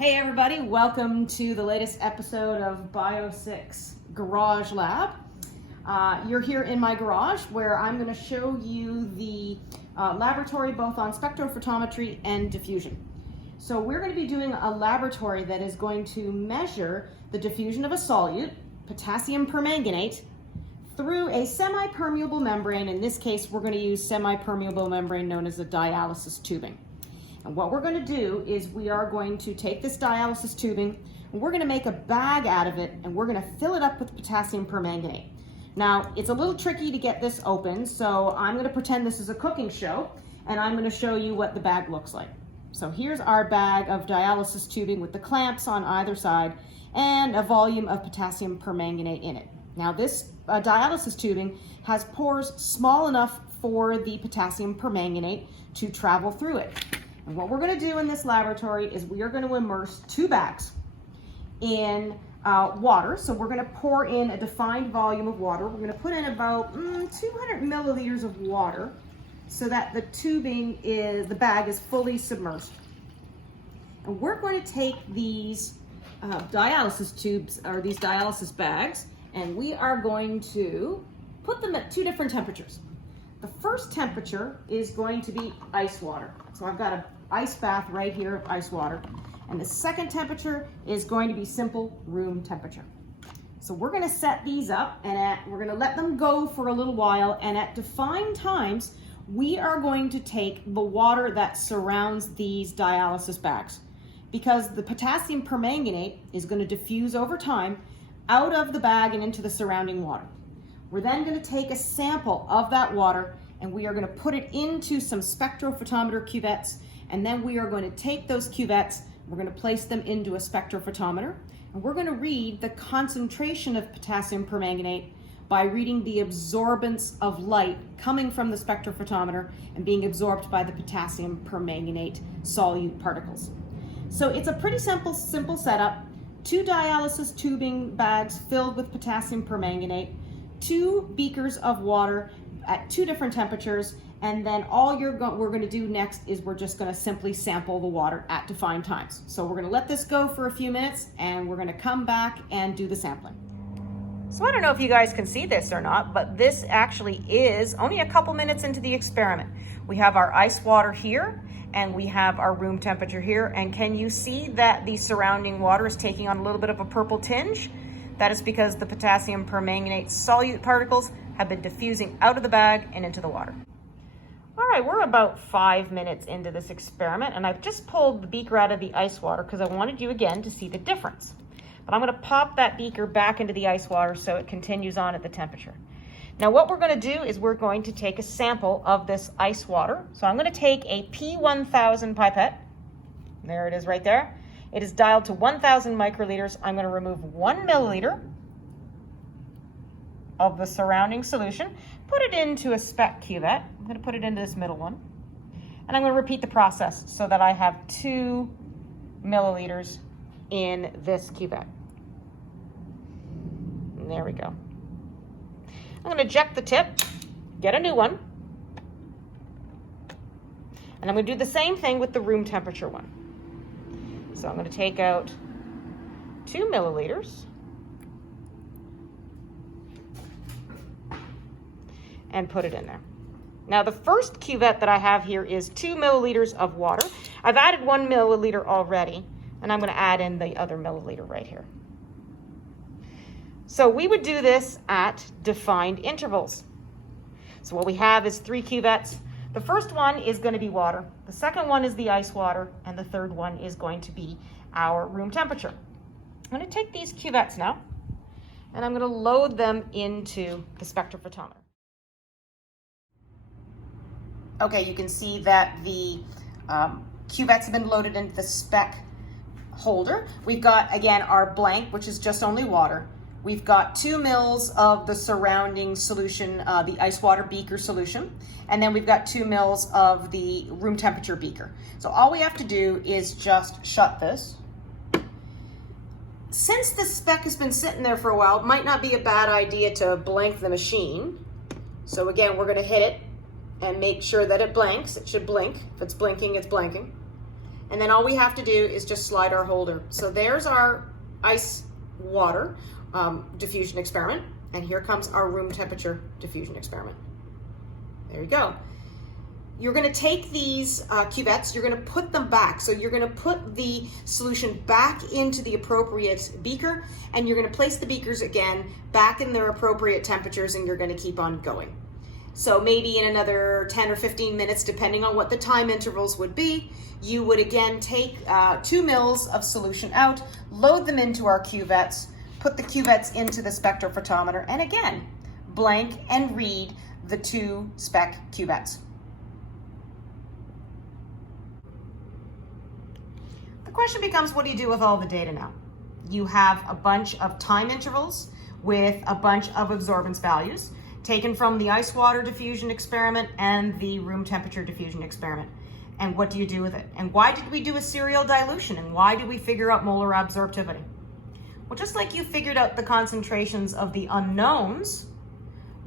Hey everybody, welcome to the latest episode of Bio6 Garage Lab. You're here in my garage where I'm going to show you the laboratory both on spectrophotometry and diffusion. So we're going to be doing a laboratory that is going to measure the diffusion of a solute, potassium permanganate, through a semi-permeable membrane. In this case, we're going to use semi-permeable membrane known as a dialysis tubing. And what we're going to do is we are going to take this dialysis tubing and we're going to make a bag out of it and we're going to fill it up with potassium permanganate. Now, it's a little tricky to get this open, so I'm going to pretend this is a cooking show and I'm going to show you what the bag looks like. So here's our bag of dialysis tubing with the clamps on either side and a volume of potassium permanganate in it. Now, this dialysis tubing has pores small enough for the potassium permanganate to travel through it. And what we're going to do in this laboratory is we are going to immerse two bags in water. So we're going to pour in a defined volume of water. We're going to put in about 200 milliliters of water so that the bag is fully submerged. And we're going to take these dialysis tubes, or these dialysis bags, and we are going to put them at two different temperatures. The first temperature is going to be ice water. So I've got an ice bath right here of ice water. And the second temperature is going to be simple room temperature. So we're going to set these up and we're going to let them go for a little while. And at defined times, we are going to take the water that surrounds these dialysis bags, because the potassium permanganate is going to diffuse over time out of the bag and into the surrounding water. We're then going to take a sample of that water and we are going to put it into some spectrophotometer cuvettes, and then we are going to take those cuvettes, we're going to place them into a spectrophotometer, and we're going to read the concentration of potassium permanganate by reading the absorbance of light coming from the spectrophotometer and being absorbed by the potassium permanganate solute particles. So it's a pretty simple setup. Two dialysis tubing bags filled with potassium permanganate, two beakers of water at two different temperatures, and then all we're going to do next is we're just going to simply sample the water at defined times. So we're going to let this go for a few minutes and we're going to come back and do the sampling. So I don't know if you guys can see this or not, but this actually is only a couple minutes into the experiment. We have our ice water here and we have our room temperature here, and can you see that the surrounding water is taking on a little bit of a purple tinge? That is because the potassium permanganate solute particles have been diffusing out of the bag and into the water. All right, we're about 5 minutes into this experiment, and I've just pulled the beaker out of the ice water because I wanted you again to see the difference. But I'm going to pop that beaker back into the ice water so it continues on at the temperature. Now what we're going to do is we're going to take a sample of this ice water. So I'm going to take a P1000 pipette. There it is right there. It is dialed to 1,000 microliters. I'm going to remove 1 milliliter of the surrounding solution, put it into a spec cuvette. I'm going to put it into this middle one. And I'm going to repeat the process so that I have 2 milliliters in this cuvette. And there we go. I'm going to eject the tip, get a new one. And I'm going to do the same thing with the room temperature one. So I'm going to take out 2 milliliters and put it in there. Now the first cuvette that I have here is 2 milliliters of water. I've added 1 milliliter already, and I'm going to add in the other milliliter right here. So we would do this at defined intervals. So what we have is 3 cuvettes. The first one is going to be water. The second one is the ice water, and the third one is going to be our room temperature. I'm going to take these cuvettes now, and I'm going to load them into the spectrophotometer. Okay, you can see that the cuvettes have been loaded into the spec holder. We've got, again, our blank, which is just only water. We've got 2 mils of the surrounding solution, the ice water beaker solution, and then we've got 2 mils of the room temperature beaker. So all we have to do is just shut this. Since the spec has been sitting there for a while, it might not be a bad idea to blank the machine. So again, we're going to hit it and make sure that it blanks. It should blink. If it's blinking, it's blanking. And then all we have to do is just slide our holder. So there's our ice water diffusion experiment. And here comes our room temperature diffusion experiment. There you go. You're going to take these cuvettes, you're going to put them back. So you're going to put the solution back into the appropriate beaker, and you're going to place the beakers again back in their appropriate temperatures, and you're going to keep on going. So maybe in another 10 or 15 minutes, depending on what the time intervals would be, you would again take 2 mils of solution out, load them into our cuvettes, put the cuvettes into the spectrophotometer, and again, blank and read the 2 spec cuvettes. The question becomes, what do you do with all the data now? You have a bunch of time intervals with a bunch of absorbance values taken from the ice water diffusion experiment and the room temperature diffusion experiment. And what do you do with it? And why did we do a serial dilution? And why did we figure out molar absorptivity? Well, just like you figured out the concentrations of the unknowns,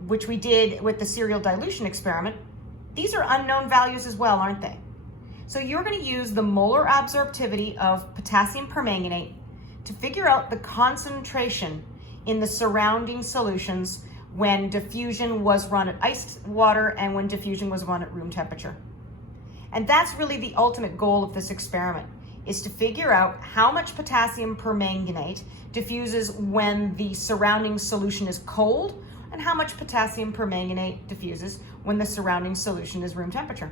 which we did with the serial dilution experiment, these are unknown values as well, aren't they? So you're going to use the molar absorptivity of potassium permanganate to figure out the concentration in the surrounding solutions when diffusion was run at ice water and when diffusion was run at room temperature. And that's really the ultimate goal of this experiment, is to figure out how much potassium permanganate diffuses when the surrounding solution is cold and how much potassium permanganate diffuses when the surrounding solution is room temperature.